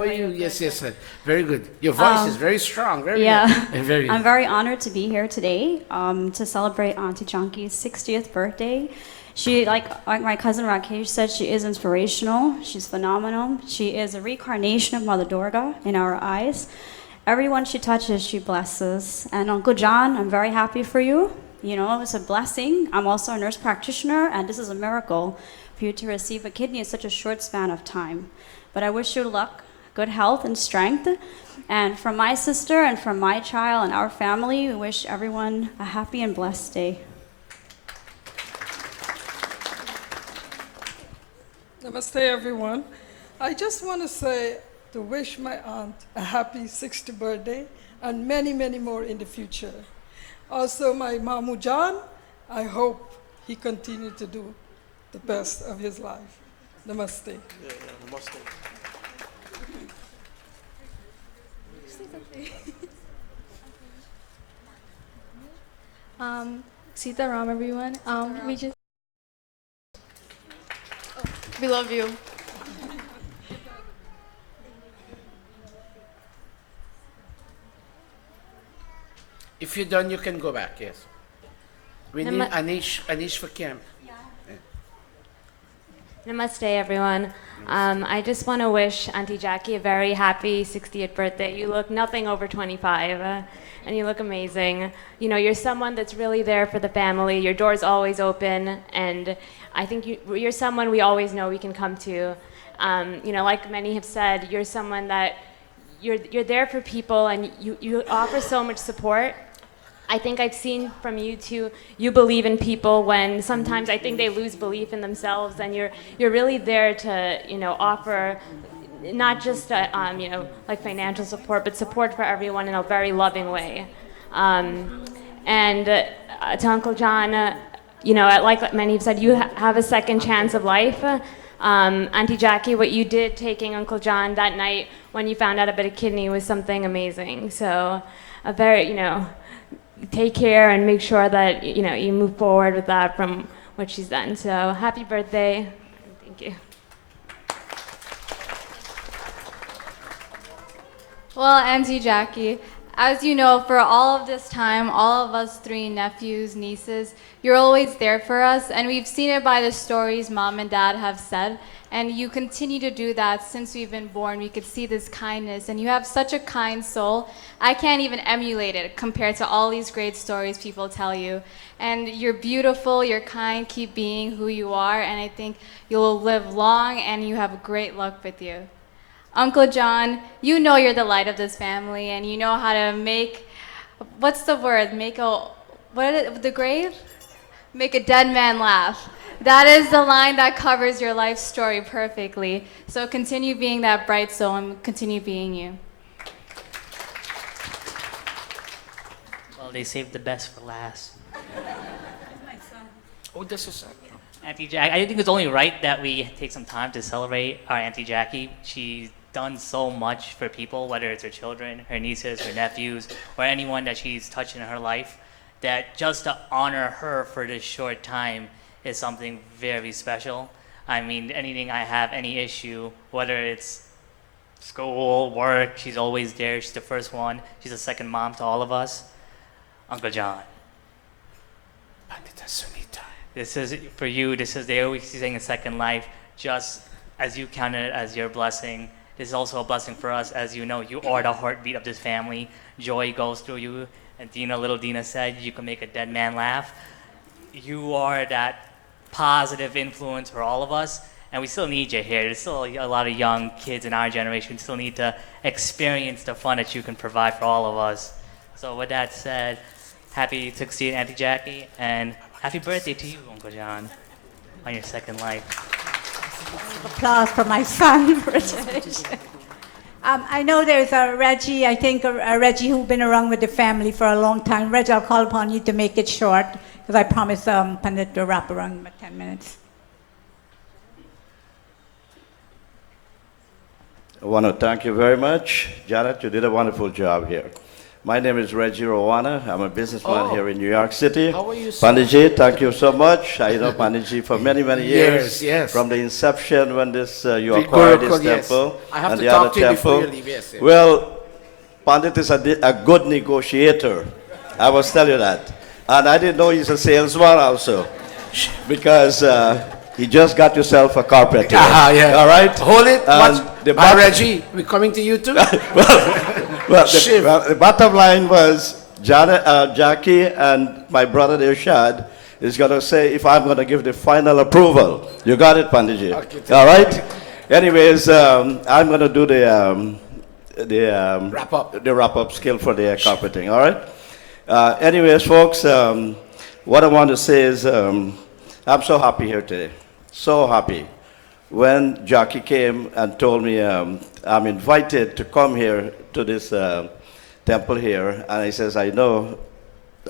How are you? Yes, yes, very good. Your voice is very strong, very Yeah. good. Very I'm very honored to be here today to celebrate Auntie Junky's 60th birthday. She, like my cousin Rakesh said, she is inspirational. She's phenomenal. She is a reincarnation of Mother Durga in our eyes. Everyone she touches, she blesses. And Uncle John, I'm very happy for you. You know, it's a blessing. I'm also a nurse practitioner, and this is a miracle for you to receive a kidney in such a short span of time. But I wish you luck, good health, and strength. And from my sister and from my child and our family, we wish everyone a happy and blessed day. Namaste, everyone. I just want to say to wish my aunt a happy 60th birthday and many, many more in the future. Also, my Mamu John, I hope he continue to do the best of his life. Namaste. Yeah, namaste. Sita Ram, everyone. We love you. If you're done, you can go back, yes. We need Anish for camp. Namaste, everyone. I just want to wish Auntie Jackie a very happy 60th birthday. You look nothing over 25, and you look amazing. You know, you're someone that's really there for the family. Your door's always open, and I think you're someone we always know we can come to. You know, like many have said, you're someone that you're there for people, and you offer so much support. I think I've seen from you too, you believe in people when sometimes I think they lose belief in themselves, and you're really there to, you know, offer not just you know, like financial support, but support for everyone in a very loving way. And to Uncle John, you know, like many have said, you have a second chance of life. Auntie Jackie, what you did taking Uncle John that night when you found out about a kidney was something amazing. So, a very, you know, take care and make sure that, you know, you move forward with that from what she's done. So happy birthday. Thank you. Well, Auntie Jackie, as you know, for all of this time, all of us three nephews, nieces, you're always there for us, and we've seen it by the stories Mom and Dad have said, and you continue to do that since we've been born. We could see this kindness, and you have such a kind soul. I can't even emulate it compared to all these great stories people tell you. And you're beautiful, you're kind, keep being who you are, and I think you'll live long and you have great luck with you. Uncle John, you know you're the light of this family, and you know how to make, what's the word? Make a, the grave? Make a dead man laugh. That is the line that covers your life story perfectly. So continue being that bright soul and continue being you. Well, they saved the best for last. Oh, this is Auntie Jack, I think it's only right that we take some time to celebrate our Auntie Jackie. She's done so much for people, whether it's her children, her nieces, her nephews, or anyone that she's touched in her life, that just to honor her for this short time is something very special. I mean, anything I have, any issue, whether it's school, work, she's always there. She's the first one. She's a second mom to all of us. Uncle John. Pandita Sunita. This is for you. This is, they always saying a second life. Just as you count it as your blessing, this is also a blessing for us. As you know, you are the heartbeat of this family. Joy goes through you. And Dina, little Dina said, you can make a dead man laugh. You are that positive influence for all of us, and we still need you here. There's still a lot of young kids in our generation who still need to experience the fun that you can provide for all of us. So with that said, happy 60th, Auntie Jackie, and happy birthday to you, Uncle John, on your second life. Applause for my son, British. I know there's a Reggie, I think a Reggie who's been around with the family for a long time. Reggie, I'll call upon you to make it short, because I promised Pandit to wrap around about 10 minutes. I want to thank you very much. Janet, you did a wonderful job here. My name is Reggie Rowana. I'm a businessman Oh. here in New York City. How are you, sir? Panditji, thank you so much. I know Panditji for many, many years. Yes. From the inception when this you The acquired this Gurukul, yes. temple I have and to the talk other to you before temple. you leave, yes. Well, Pandit is a good negotiator. I must tell you that. And I didn't know he's a salesman also, because he just got yourself a carpet. Yeah. All right? Hold it. And What? the Hi, bottom- Reggie. We coming to you too? Shiv. the bottom line was Jackie and my brother Irshad is going to say if I'm going to give the final approval. You got it, Panditji. Okay, All right? Anyways, I'm going to do the wrap-up skill for the carpeting. All right? Anyways, folks, what I want to say is I'm so happy here today. So happy. When Jackie came and told me I'm invited to come here to this temple here, and he says, I know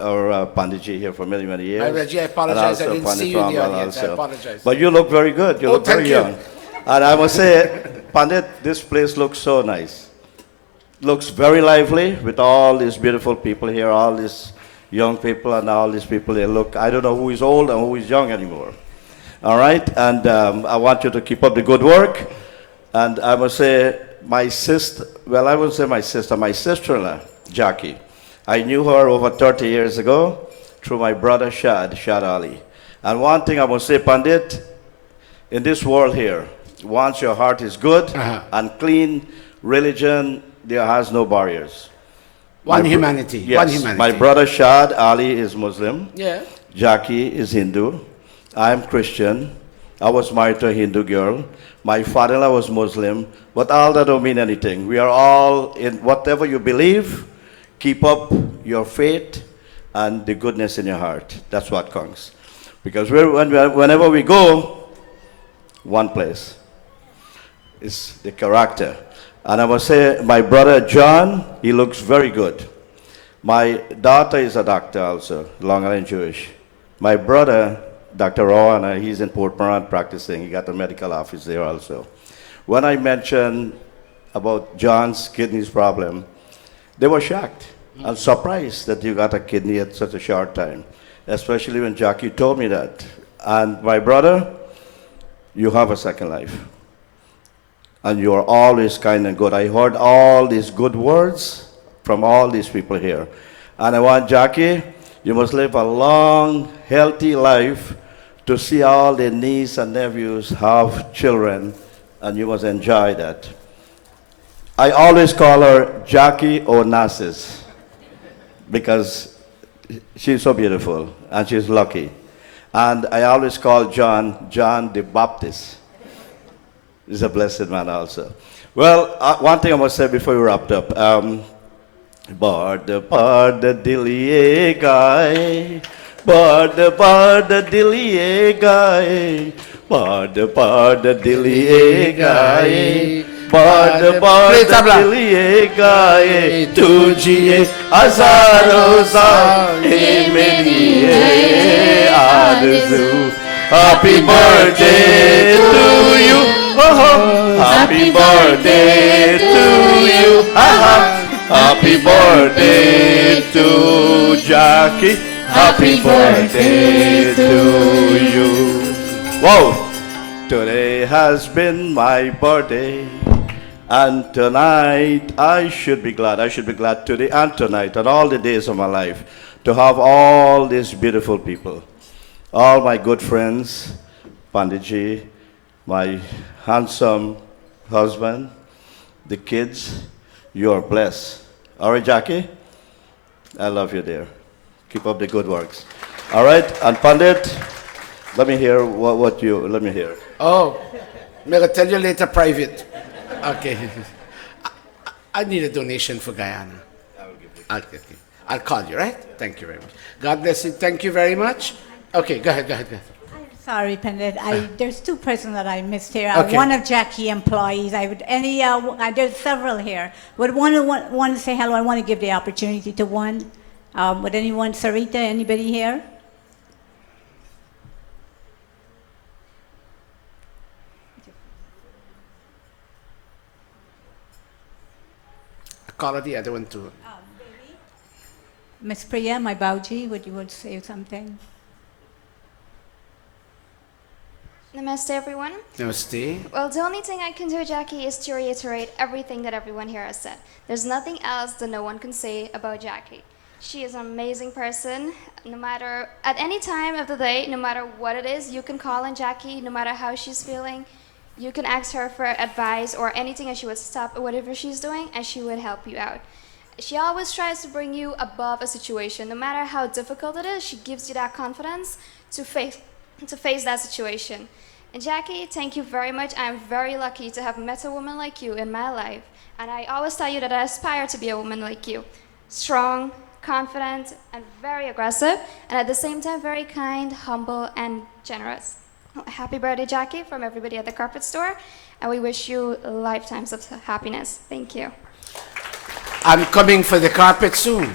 our Panditji here for many, many years. Hi, Reggie, I apologize. And I also didn't Pandit see you in the Ramal audience. I also. apologize. But you look very good. You look thank very you. young. And I must say, Pandit, this place looks so nice. Looks very lively with all these beautiful people here, all these young people and all these people. They look, I don't know who is old and who is young anymore. All right? And I want you to keep up the good work. And I must say, my sister, well, I wouldn't say my sister, my sister-in-law, Jackie. I knew her over 30 years ago through my brother Shad Ali. And one thing I must say, Pandit, in this world here, once your heart is good and clean, religion, there has no barriers. One humanity. Yes, One humanity. my brother Shad Ali is Muslim. Yeah. Jackie is Hindu. I'm Christian. I was married to a Hindu girl. My father-in-law was Muslim. But all that don't mean anything. We are all in whatever you believe. Keep up your faith and the goodness in your heart. That's what counts. Because whenever we go, one place is the character. And I must say, my brother John, he looks very good. My daughter is a doctor also, Long Island Jewish. My brother, Dr. Rowan, he's in Port Moran practicing. He got a medical office there also. When I mentioned about John's kidneys problem, they were shocked and surprised that you got a kidney at such a short time, especially when Jackie told me that. And my brother, you have a second life. And you are always kind and good. I heard all these good words from all these people here. And I want Jackie, you must live a long, healthy life to see all the nieces and nephews have children, and you must enjoy that. I always call her Jackie Onassis because she's so beautiful and she's lucky. And I always call John the Baptist. He's a blessed man also. Well, one thing I must say before we wrapped up. Barda diliye gaye, barda diliye gaye, barda diliye gaye, barda diliye gaye, tujiye azaro zaye meniye arzu. Happy birthday to you. Happy birthday to you. Happy birthday to Jackie. Happy birthday to you. Whoa! Today has been my birthday. And tonight I should be glad. I should be glad today and tonight and all the days of my life to have all these beautiful people. All my good friends, Panditji, my handsome husband, the kids, you are blessed. All right, Jackie? I love you, dear. Keep up the good works. All right, and Pandit, let me hear let me hear. Oh, I'll tell you later private. Okay. I need a donation for Guyana. Okay. I'll call you, right? Thank you very much. God bless you. Thank you very much. Okay, go ahead. Sorry, Pandit. There's two persons that I missed here. Okay. One of Jackie employees. There's several here. Would want to say hello? I want to give the opportunity to one. Would anyone, Sarita, anybody here? Call the other one too. Miss Priya, my Bauji, would you want to say something? Namaste, everyone. Namaste. Well, the only thing I can do, Jackie, is to reiterate everything that everyone here has said. There's nothing else that no one can say about Jackie. She is an amazing person. No matter, at any time of the day, no matter what it is, you can call on Jackie, no matter how she's feeling. You can ask her for advice or anything, and she would stop whatever she's doing, and she would help you out. She always tries to bring you above a situation. No matter how difficult it is, she gives you that confidence to face that situation. And Jackie, thank you very much. I'm very lucky to have met a woman like you in my life. And I always tell you that I aspire to be a woman like you. Strong, confident, and very aggressive. And at the same time, very kind, humble, and generous. Happy birthday, Jackie, from everybody at the carpet store. And we wish you lifetimes of happiness. Thank you. I'm coming for the carpet soon.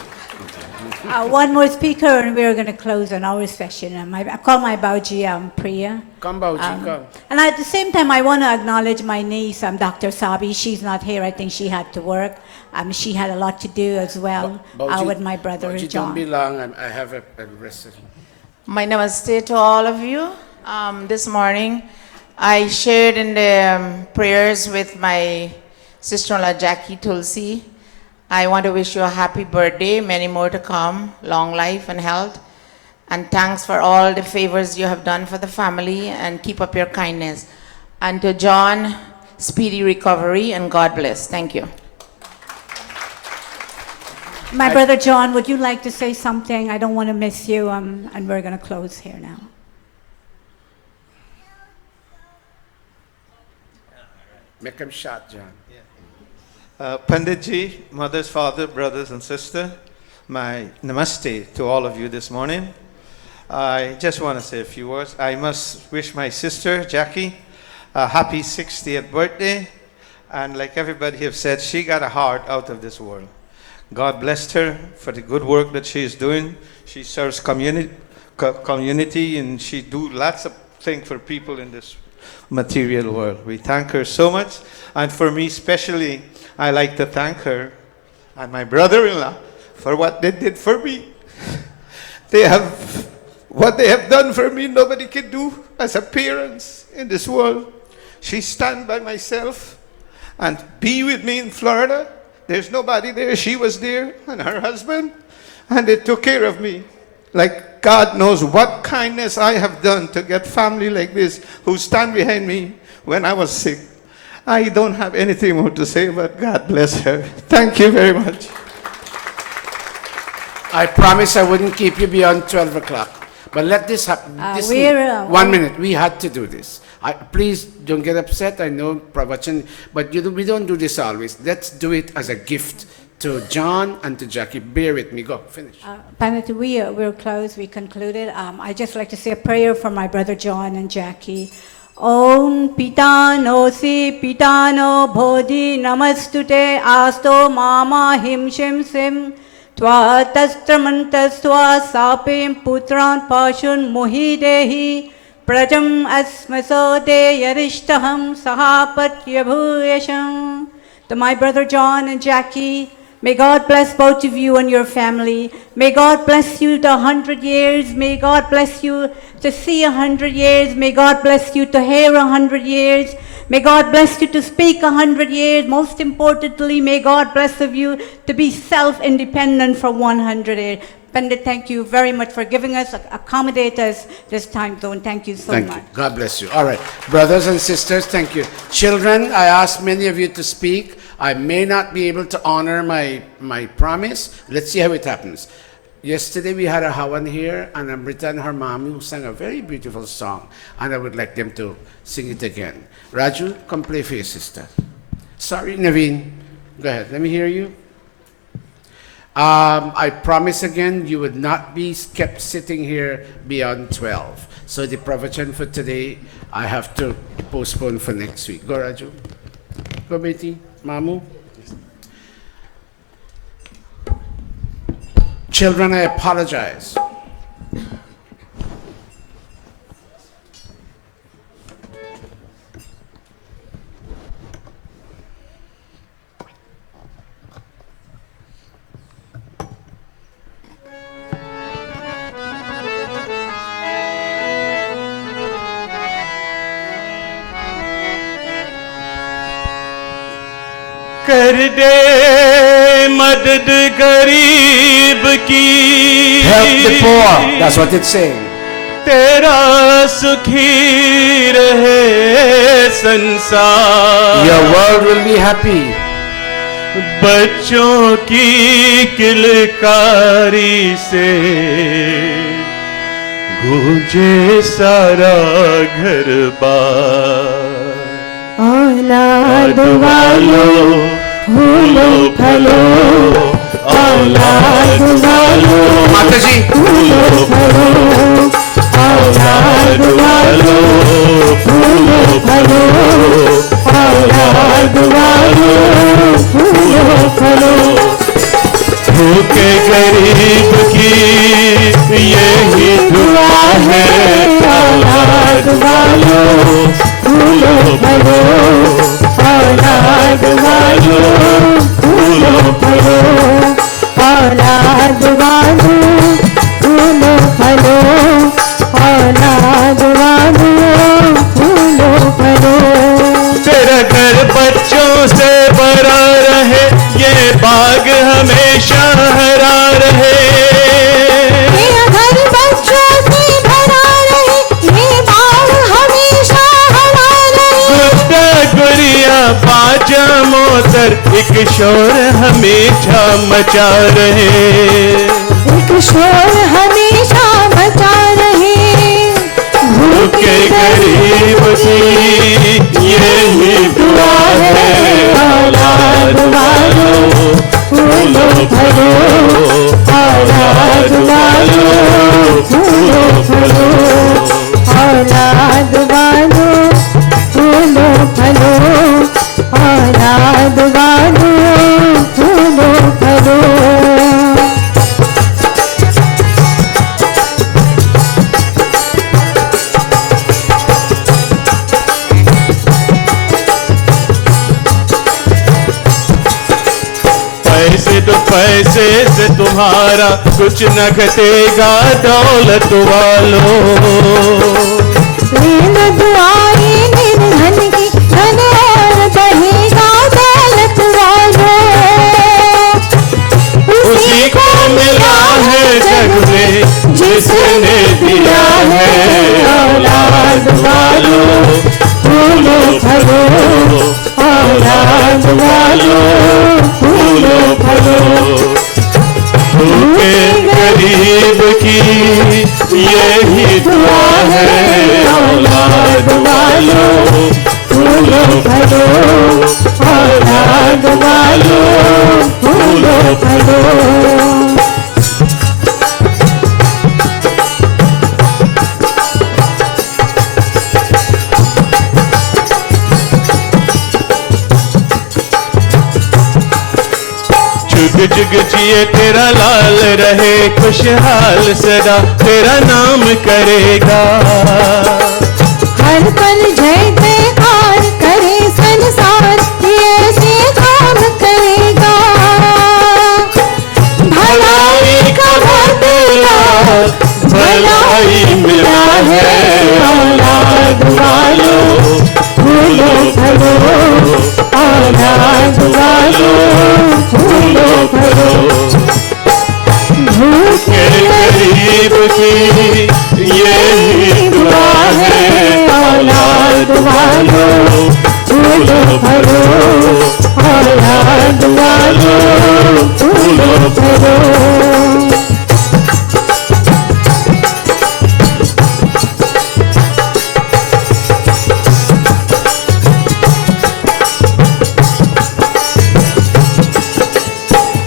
One more speaker, and we're going to close on our session. I call my Bauji Priya. Come, Bauji, come. And at the same time, I want to acknowledge my niece, Dr. Sabi. She's not here. I think she had to work. She had a lot to do as well with my brother, Bauji, John. don't be long. I have a rest. My namaste to all of you. This morning, I shared in the prayers with my sister-in-law, Jackie Tulsi. I want to wish you a happy birthday, many more to come, long life and health. And thanks for all the favors you have done for the family, and keep up your kindness. And to John, speedy recovery and God bless. Thank you. My brother John, would you like to say something? I don't want to miss you, and we're going to close here now. Make him shot, John. Panditji, mothers, father, brothers, and sister, my namaste to all of you this morning. I just want to say a few words. I must wish my sister, Jackie, a happy 60th birthday. And like everybody have said, she got a heart out of this world. God blessed her for the good work that she is doing. She serves community and she do lots of things for people in this material world. We thank her so much. And for me especially, I like to thank her and my brother-in-law for what they did for me. What they have done for me, nobody can do as a parent in this world. She stand by myself and be with me in Florida. There's nobody there. She was there and her husband, and they took care of me. Like God knows what kindness I have done to get family like this who stand behind me when I was sick. I don't have anything more to say, but God bless her. Thank you very much. I promise I wouldn't keep you beyond 12 o'clock. But let this happen. 1 minute. We had to do this. Please don't get upset. I know pravachan, but we don't do this always. Let's do it as a gift to John and to Jackie. Bear with me. Go, finish. Pandit, we're close. We concluded. I just like to say a prayer for my brother John and Jackie. Om Pitano Si Pitano Bodhi Namastute Asto Mama Him Shim Sim Tva Tastramantaswa Sapim Putran Pashun Muhidehi Prajam Asmasode Yarishtaham Sahapat Yabhuyasham. To my brother John and Jackie, may God bless both of you and your family. May God bless you to 100 years. May God bless you to see 100 years. May God bless you to hear 100 years. May God bless you to speak 100 years. Most importantly, may God bless of you to be self-independent for 100 years. Pandit, thank you very much for giving us, accommodate us this time zone. Thank you so much. Thank you. God bless you. All right. Brothers and sisters, thank you. Children, I asked many of you to speak. I may not be able to honor my promise. Let's see how it happens. Yesterday we had a Hawan here, and Amrita and her mommy who sang a very beautiful song, and I would like them to sing it again. Raju, come play for your sister. Sorry, Naveen. Go ahead. Let me hear you. I promise again, you would not be kept sitting here beyond 12. So the pravachan for today, I have to postpone for next week. Go, Raju. Go, Beti. Mamu. Children, I apologize. कर दे मदद गरीब की. Help the poor. That's what it's saying. तेरा सुखी रहे संसार. Your world will be happy. बच्चों की किलकारी से गूंजे सारा घर बार. औलाद वालों फूलो फलो, औलाद वालों Mataji. फूलो फलो, औलाद वालों फूलो फलो, औलाद वालों फूलो फलो. भूखे गरीब की यही दुआ है. औलाद वालों फूलो फलो, औलाद वालों फूलो फलो, औलाद वालों फूलो फलो, औलाद वालों फूलो फलो. तेरा घर बच्चों से भरा रहे, ये बाग हमेशा हरा रहे. मेरा घर बच्चों से भरा रहे, ये बाग हमेशा हरा रहे. गुड्डा गुड़िया बाजा मोतर एक शोर हमेशा मचा रहे. एक शोर हमेशा मचा रहे. भूखे गरीब की यही दुआ है. औलाद वालों फूलो फलो, औलाद वालों फूलो फलो, औलाद वालों फूलो फलो, औलाद वालों फूलो फलो. पैसे से तुम्हारा कुछ न घटेगा दौलत वालों. नींद दुआई निर्धन की, धन और बढ़ेगा दौलत वालों. उसी को मिला है जग में जिसने दिया है. औलाद वालों फूलो फलो, औलाद वालों फूलो फलो. भूखे गरीब की यही दुआ है. औलाद वालों फूलो फलो, औलाद वालों फूलो फलो. जुग जुग जिए तेरा लाल रहे, खुशहाल सदा तेरा नाम करेगा. हर पल जय जयकार करे संसार, ये ऐसे काम करेगा. भलाई का बदला भलाई मिला है. औलाद वालों फूलो फलो, औलाद वालों फूलो फलो. भूखे गरीब की यही दुआ है. औलाद वालों फूलो फलो, औलाद वालों फूलो फलो.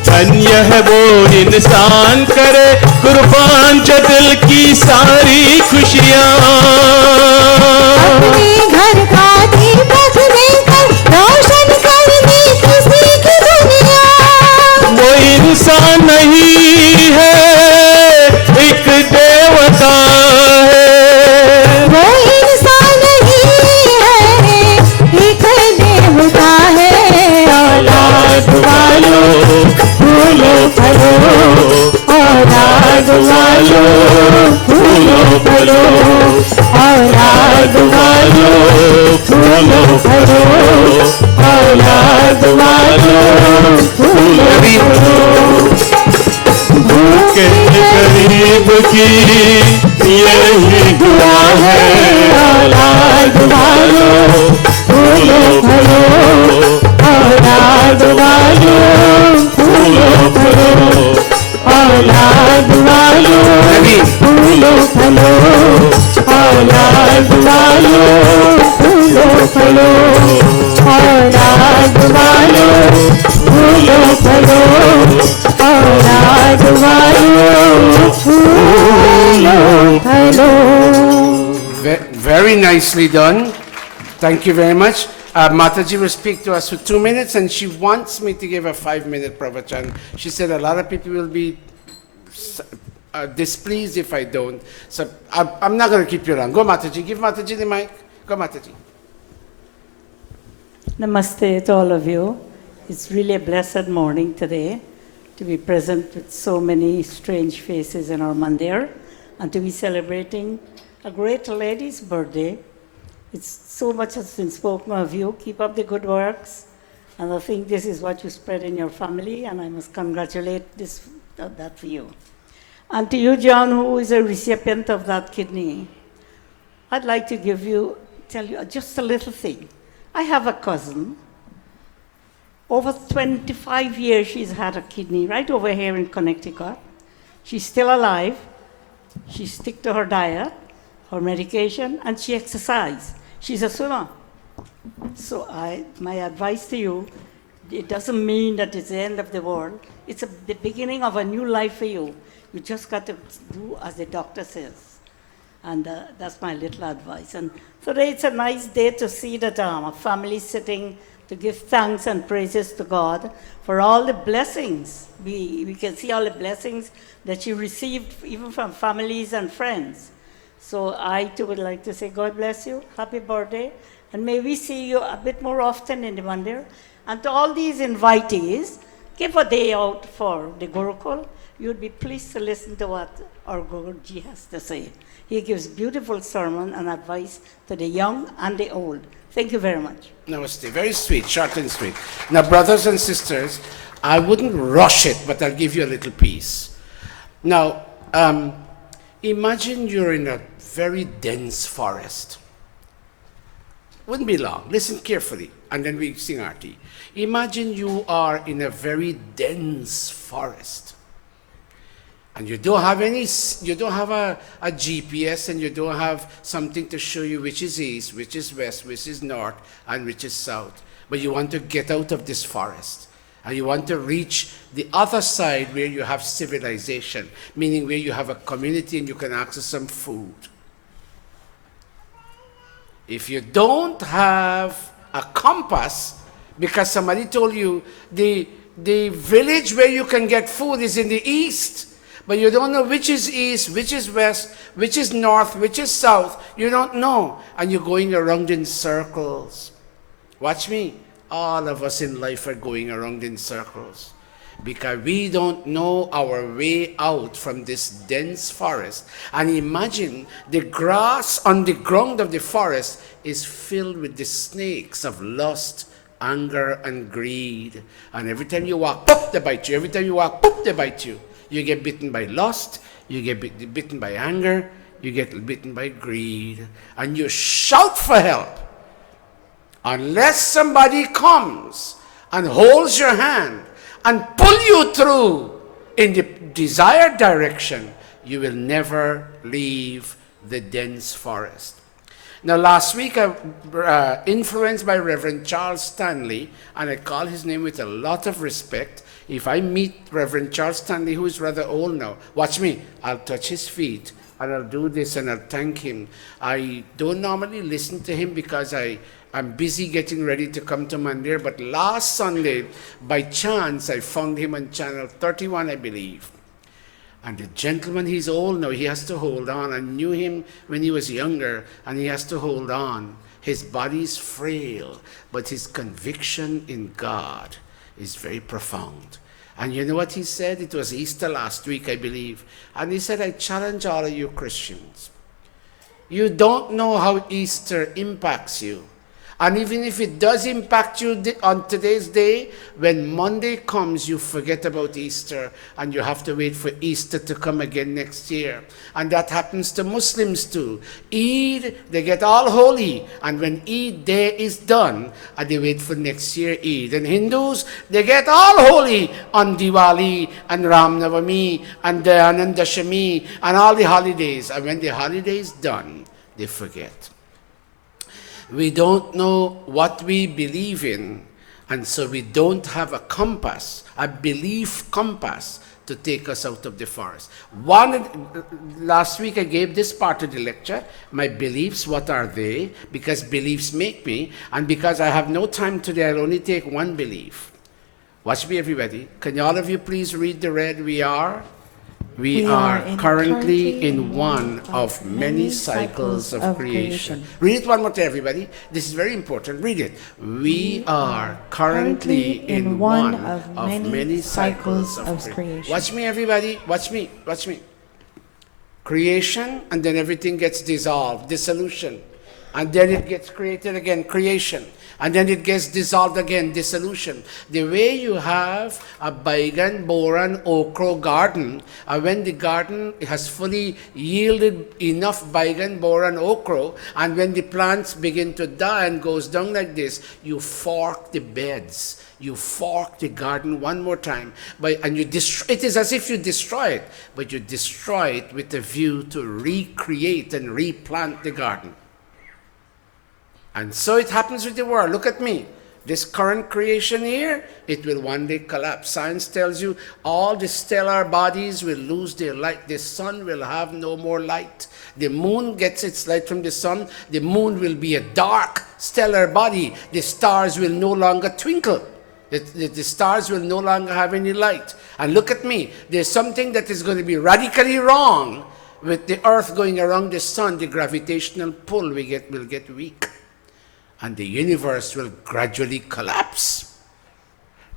धन्य है वो इंसान करे कुर्बान जो दिल की सारी खुशियाँ. अपने घर का दीपक देकर रोशन करनी किसी की दुनिया. वो इंसान नहीं है एक देवता है. वो इंसान नहीं है एक देवता है. औलाद वालों फूलो फलो, औलाद वालों फूलो फलो, औलाद वालों की यही दुआ है औलाद वालों फूलो फलो औलाद वालों फूलो फलो औलाद वालों फूलो फलो औलाद वालों फूलो फलो औलाद वालों फूलो फलो औलाद वालों फूलो फलो. Very nicely done. Thank you very much. Mataji will speak to us for 2 minutes, and she wants me to give a 5-minute pravachan. She said a lot of people will be displeased if I don't. So I'm not going to keep you long. Go, Mataji. Give Mataji the mic. Go, Mataji. Namaste to all of you. It's really a blessed morning today to be present with so many strange faces in our mandir and to be celebrating a great lady's birthday. It's so much has been spoken of you. Keep up the good works. And I think this is what you spread in your family, and I must congratulate that for you. And to you, John, who is a recipient of that kidney, I'd like to tell you just a little thing. I have a cousin. Over 25 years she's had a kidney right over here in Connecticut. She's still alive. She sticks to her diet, her medication, and she exercises. She's a swimmer. So my advice to you, it doesn't mean that it's the end of the world. It's the beginning of a new life for you. You just got to do as the doctor says. And that's my little advice. And today it's a nice day to see that a family sitting to give thanks and praises to God for all the blessings. We can see all the blessings that you received even from families and friends. So I too would like to say God bless you, happy birthday, and may we see you a bit more often in the mandir. And to all these invitees, give a day out for the Gurukul. You'd be pleased to listen to what our Guruji has to say. He gives beautiful sermon and advice to the young and the old. Thank you very much. Namaste. Very sweet, short and sweet. Now, brothers and sisters, I wouldn't rush it, but I'll give you a little piece. Now, imagine you're in a very dense forest. Wouldn't be long. Listen carefully, and then we sing Aarti. Imagine you are in a very dense forest. And you don't have a GPS, and you don't have something to show you which is east, which is west, which is north, and which is south. But you want to get out of this forest. And you want to reach the other side where you have civilization, meaning where you have a community and you can access some food. If you don't have a compass, because somebody told you the village where you can get food is in the east, but you don't know which is east, which is west, which is north, which is south. You don't know. And you're going around in circles. Watch me. All of us in life are going around in circles because we don't know our way out from this dense forest. And imagine the grass on the ground of the forest is filled with the snakes of lust, anger, and greed. And every time you walk, pop, they bite you. Every time you walk, pop, they bite you. You get bitten by lust, you get bitten by anger, you get bitten by greed, and you shout for help. Unless somebody comes and holds your hand and pull you through in the desired direction, you will never leave the dense forest. Now, last week, influenced by Reverend Charles Stanley, and I call his name with a lot of respect. If I meet Reverend Charles Stanley, who is rather old now, watch me, I'll touch his feet, and I'll do this, and I'll thank him. I don't normally listen to him because I'm busy getting ready to come to Mandir, but last Sunday, by chance, I found him on channel 31, I believe. And the gentleman, he's old now, he has to hold on. I knew him when he was younger, and he has to hold on. His body's frail, but his conviction in God is very profound. And you know what he said? It was Easter last week, I believe. And he said, I challenge all of you Christians. You don't know how Easter impacts you. And even if it does impact you on today's day, when Monday comes, you forget about Easter and you have to wait for Easter to come again next year. And that happens to Muslims too. Eid, they get all holy, and when Eid day is done, and they wait for next year Eid. And Hindus, they get all holy on Diwali and Ram Navami and Dayananda Dashami and all the holidays. And when the holiday is done, they forget. We don't know what we believe in, and so we don't have a compass, a belief compass to take us out of the forest. Last week I gave this part of the lecture, my beliefs, what are they? Because beliefs make me, and because I have no time today, I'll only take one belief. Watch me, everybody. Can all of you please read the red? We are currently in one of many cycles of creation. Read it one more time, everybody. This is very important. Read it. We are currently in one of many cycles of creation. Watch me, everybody. Watch me. Watch me. Creation, and then everything gets dissolved, dissolution. And then it gets created again, creation. And then it gets dissolved again, dissolution. The way you have a baigan, boran, okra garden, and when the garden has fully yielded enough baigan, boran, okra, and when the plants begin to die and goes down like this, you fork the beds. You fork the garden one more time, and you destroy. It is as if you destroy it, but you destroy it with a view to recreate and replant the garden. And so it happens with the world. Look at me. This current creation here, it will one day collapse. Science tells you all the stellar bodies will lose their light. The sun will have no more light. The moon gets its light from the sun. The moon will be a dark stellar body. The stars will no longer twinkle. The stars will no longer have any light. And look at me. There's something that is going to be radically wrong with the earth going around the sun. The gravitational pull will get weak. And the universe will gradually collapse.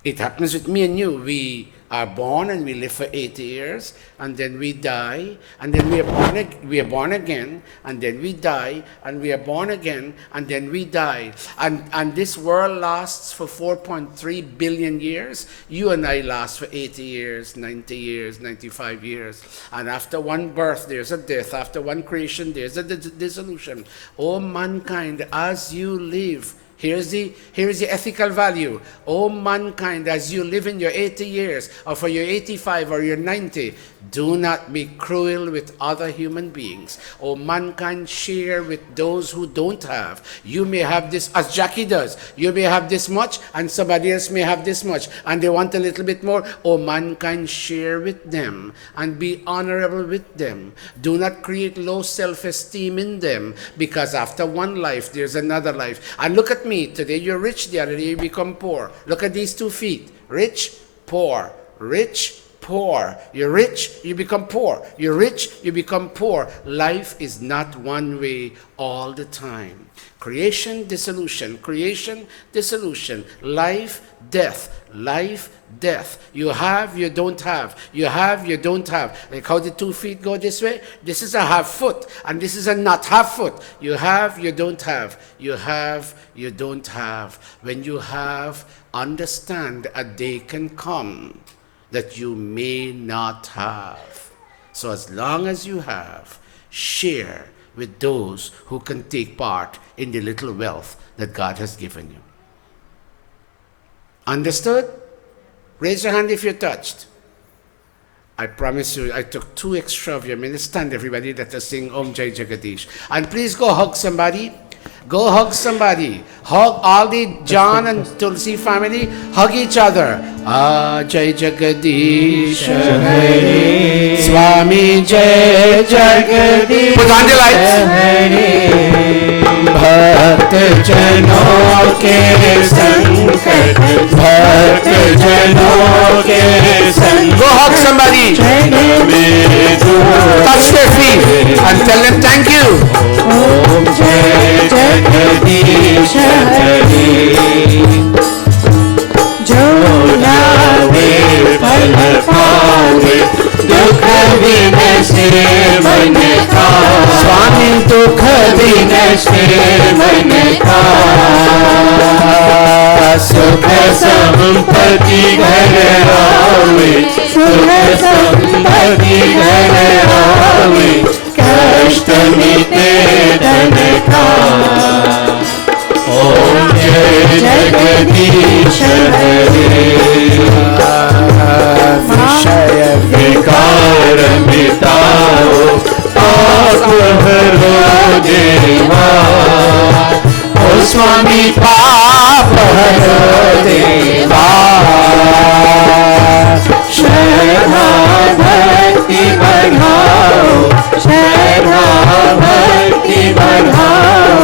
It happens with me and you. We are born and we live for 80 years, and then we die, and then we are born again, and then we die, and we are born again, and then we die. And this world lasts for 4.3 billion years. You and I last for 80 years, 90 years, 95 years. And after one birth, there's a death. After one creation, there's a dissolution. Oh, mankind, as you live, here's the ethical value. Oh, mankind, as you live in your 80 years, or for your 85 or your 90, do not be cruel with other human beings. Oh, mankind, share with those who don't have. You may have this, as Jackie does. You may have this much, and somebody else may have this much, and they want a little bit more. Oh, mankind, share with them, and be honorable with them. Do not create low self-esteem in them, because after one life, there's another life. And look at me. Today you're rich, the other day you become poor. Look at these 2 feet. Rich, poor. Rich, poor. You're rich, you become poor. You're rich, you become poor. Life is not one way all the time. Creation, dissolution. Creation, dissolution. Life, death. Life, death. You have, you don't have. You have, you don't have. Like how the 2 feet go this way? This is a half foot, and this is a not half foot. You have, you don't have. You have, you don't have. When you have, understand a day can come that you may not have. So as long as you have, share with those who can take part in the little wealth that God has given you. Understood? Raise your hand if you're touched. I promise you, I took 2 extra of your minutes. Stand, everybody, let us sing Om Jai Jagadish. And please go hug somebody. Go hug somebody. Hug all the John and Tulsi family. Hug each other. Ah, Jai Jagadish Hari. Swami Jai Jagadish. Put on the lights. भक्त जनों के संकट भक्त जनों के संकट. Go hug somebody. Touch their feet and tell them thank you. Om Jai Jagadish Hari. जो लावे फल पावे दुख विनसे मन का. स्वामी दुख विनशे मन का सुख संपत्ति घर आवे सुख संपत्ति घर आवे कष्ट मिटे धन का ओम जय जगदीश हरे विषय विकार मिटाओ पाप हरो देवा ओ स्वामी पाप हरो देवा श्रद्धा भक्ति बढ़ाओ श्रद्धा भक्ति बढ़ाओ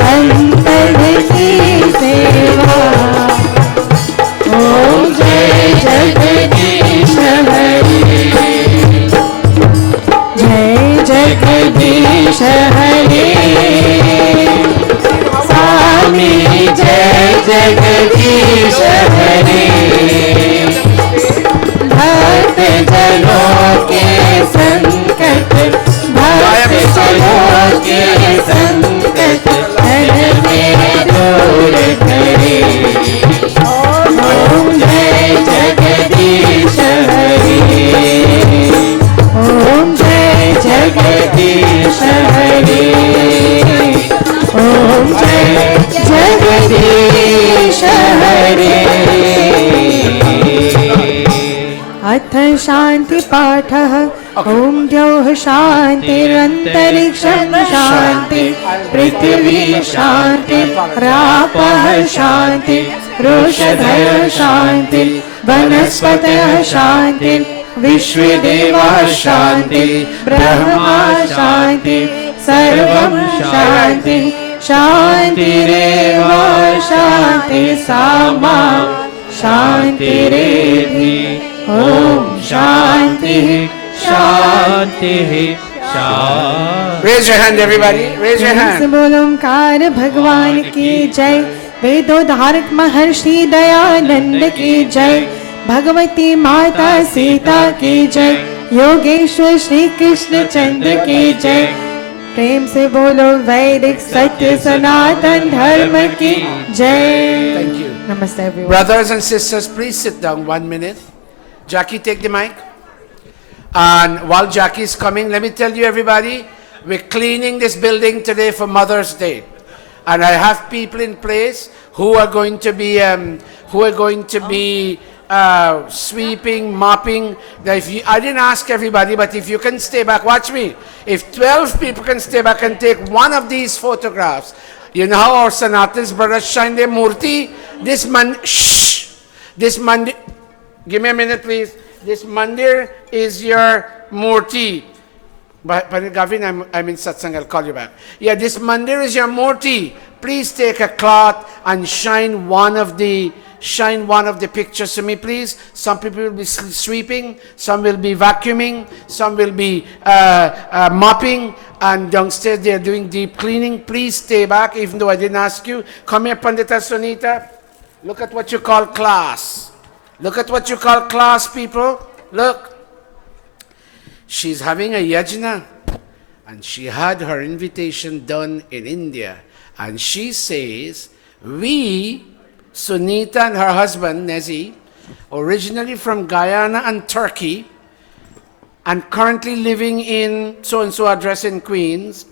संतन की सेवा ओम जय जगदीश हरे जय जगदीश हरे स्वामी जय जगदीश हरे भक्त जनों के संकट भक्त जनों के संकट हर में दूर करे ओम जय जगदीश हरे ओम जय जगदीश हरे ओम जय जगदीश हरे अथ शांति पाठः ओम द्यौः शान्तिरन्तरिक्षं शान्ति पृथिवी शान्ति रापः शान्ति रोषधयः शान्ति वनस्पतयः शान्ति विश्वदेवाः शान्ति ब्रह्मा शान्ति सर्वं शान्ति शान्तिरेव शान्ति सामा शान्तिरेधि ओम शांति शांति शांति Raise your hand, everybody. Raise your hand. बोलो ओंकार भगवान की जय वेदोद्धारक महर्षि दयानंद की जय भगवती माता सीता की जय योगेश्वर श्री कृष्ण चंद्र की जय प्रेम से बोलो वैदिक सत्य सनातन धर्म की जय Thank you. नमस्ते everyone. Brothers and sisters, please sit down 1 minute. Jackie, take the mic. And while Jackie is coming, let me tell you, everybody, we're cleaning this building today for Mother's Day. And I have people in place who are going to be, sweeping, mopping. Now, I didn't ask everybody, but if you can stay back, watch me. If 12 people can stay back and take one of these photographs, you know how our Sanatans brothers shine their murti? This mandir, give me a minute, please. This mandir is your murti. But Gavin, I'm in Satsang, I'll call you back. Yeah, this mandir is your murti. Please take a cloth and shine one of the pictures to me, please. Some people will be sweeping, some will be vacuuming, some will be mopping, and downstairs they're doing deep cleaning. Please stay back, even though I didn't ask you. Come here, Pandita Sunita. Look at what you call class. Look at what you call class, people. Look. She's having a yajna, and she had her invitation done in India. And she says, we, Sunita and her husband, Nezi, originally from Guyana and Turkey, and currently living in so-and-so address in Queens,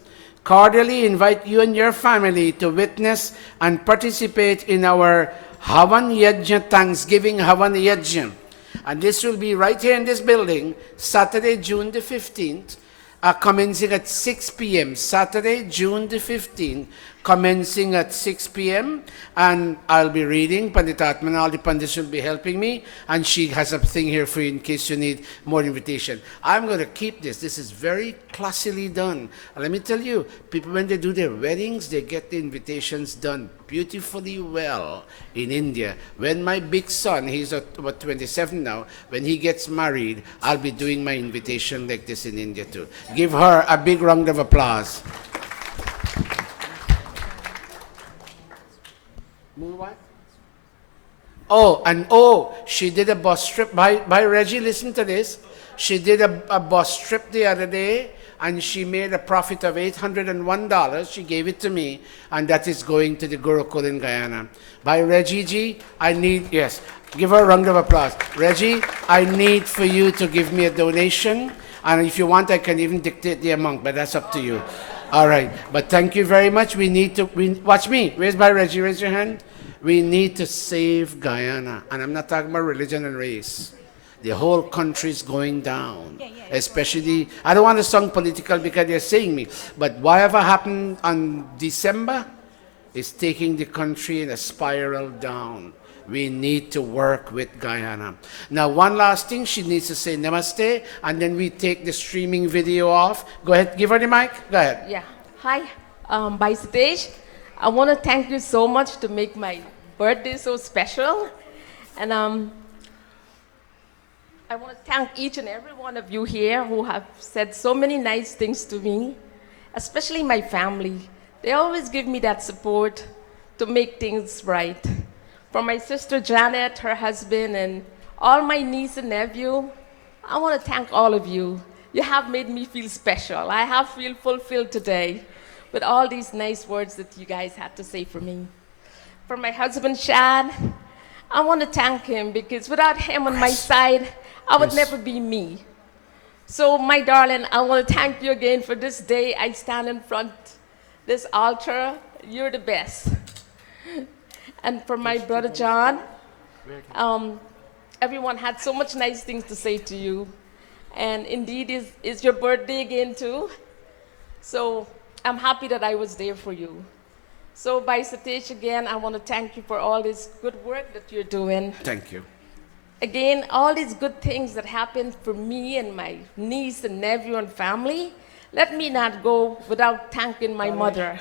cordially invite you and your family to witness and participate in our Havan Yajna, Thanksgiving Havan Yajna. And this will be right here in this building, Saturday, June the 15th, commencing at 6 p.m. Saturday, June the 15th, commencing at 6 p.m. And I'll be reading. Panditatman, all the Pandits will be helping me. And she has a thing here for you in case you need more invitation. I'm going to keep this. This is very classily done. And let me tell you, people, when they do their weddings, they get the invitations done beautifully well in India. When my big son, he's about 27 now, when he gets married, I'll be doing my invitation like this in India too. Give her a big round of applause. Move on. She did a bus trip. By Reggie, listen to this. She did a bus trip the other day and she made a profit of $801. She gave it to me, and that is going to the Gurukula in Guyana. By Reggie G, I need, yes, give her a round of applause. Reggie, I need for you to give me a donation, and if you want, I can even dictate the amount, but that's up to you. All right, but thank you very much. We need to, watch me. Where's my Reggie? Raise your hand. We need to save Guyana, and I'm not talking about religion and race. The whole country is going down, especially, I don't want to sound political because they're saying me, but whatever happened on December is taking the country in a spiral down. We need to work with Guyana. Now, one last thing, she needs to say namaste, and then we take the streaming video off. Go ahead, give her the mic. Go ahead. Yeah. Hi, by stage. I want to thank you so much to make my birthday so special. And I want to thank each and every one of you here who have said so many nice things to me, especially my family. They always give me that support to make things right. From my sister Janet, her husband, and all my niece and nephew, I want to thank all of you. You have made me feel special. I have feel fulfilled today with all these nice words that you guys had to say for me. For my husband, Shad, I want to thank him because without him on my side, I would never be me. So, my darling, I want to thank you again for this day. I stand in front this altar. You're the best. And for my brother John, everyone had so much nice things to say to you. And indeed, it's your birthday again, too. So, I'm happy that I was there for you. So, by Satish, again, I want to thank you for all this good work that you're doing. Thank you. Again, all these good things that happened for me and my niece and nephew and family, let me not go without thanking my mother.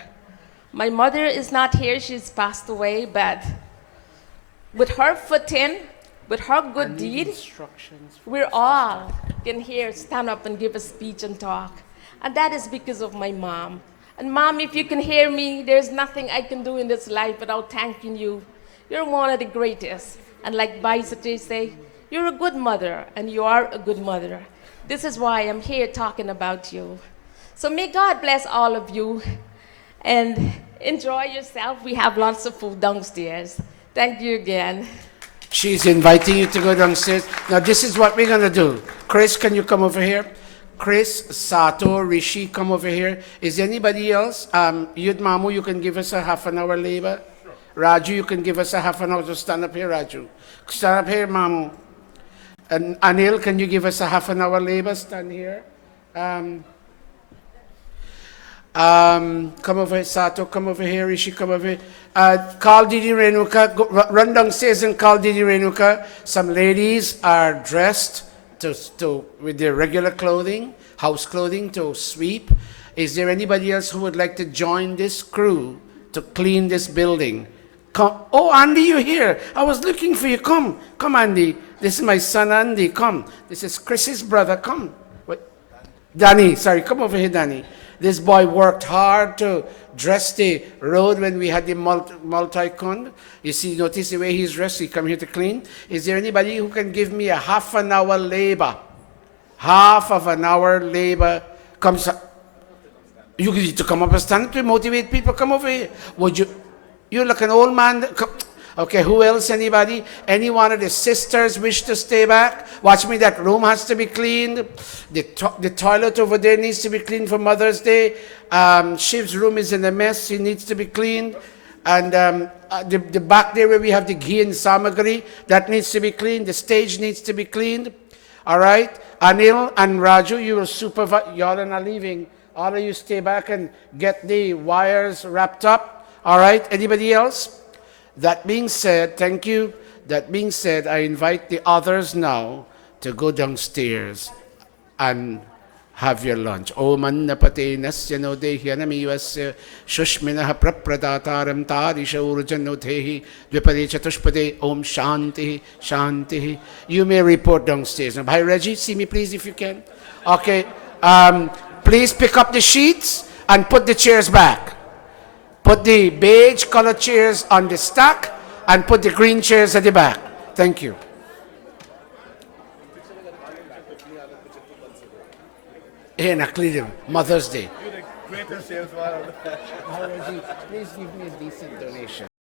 My mother is not here, she's passed away, but with her foot in, with her good deed, we're all can here stand up and give a speech and talk. And that is because of my mom. And Mom, if you can hear me, there's nothing I can do in this life without thanking you. You're one of the greatest. And like Baisate say, you're a good mother, and you are a good mother. This is why I'm here talking about you. So may God bless all of you, and enjoy yourself. We have lots of food downstairs. Thank you again. She's inviting you to go downstairs. Now, this is what we're going to do. Chris, can you come over here? Chris, Sato, Rishi, come over here. Is there anybody else? Yud Mamu, you can give us a half an hour labor. Raju, you can give us a half an hour. Just stand up here, Raju. Stand up here, Mamu. And Anil, can you give us a half an hour labor? Stand here. Come over here, Sato, come over here, Rishi, come over here. Call Didi Renuka, run downstairs and call Didi Renuka. Some ladies are dressed with their regular clothing, house clothing, to sweep. Is there anybody else who would like to join this crew to clean this building? Come. Oh, Andy, you're here. I was looking for you. Come, Andy. This is my son, Andy. Come. This is Chris's brother. Come. Wait. Danny, sorry. Come over here, Danny. This boy worked hard to dress the road when we had the multi-con. You see, notice the way he's dressed. He come here to clean. Is there anybody who can give me a half an hour labor? Half of an hour labor. Come, you need to come up and stand to motivate people. Come over here. Would you? You're like an old man. Okay, who else? Anybody? Any one of the sisters wish to stay back? Watch me, that room has to be cleaned. The toilet over there needs to be cleaned for Mother's Day. Shiv's room is in a mess. He needs to be cleaned. And the back there where we have the ghee and samagri, that needs to be cleaned. The stage needs to be cleaned. All right? Anil and Raju, you will supervise. Y'all are not leaving. All of you stay back and get the wires wrapped up. All right, anybody else? That being said, thank you. That being said, I invite the others now to go downstairs and have your lunch. Om anna pate nasya no dehyanami vasya shushminaha prapradataram tarisha urjano dehi dvipade chatushpade om shanti shanti. You may report downstairs. Now, hi Reggie, see me please if you can. Okay, please pick up the sheets and put the chairs back. Put the beige colored chairs on the stack and put the green chairs at the back. Thank you. Nakli, Mother's Day. You're the greatest salesman. Maharaji, please give me a decent donation.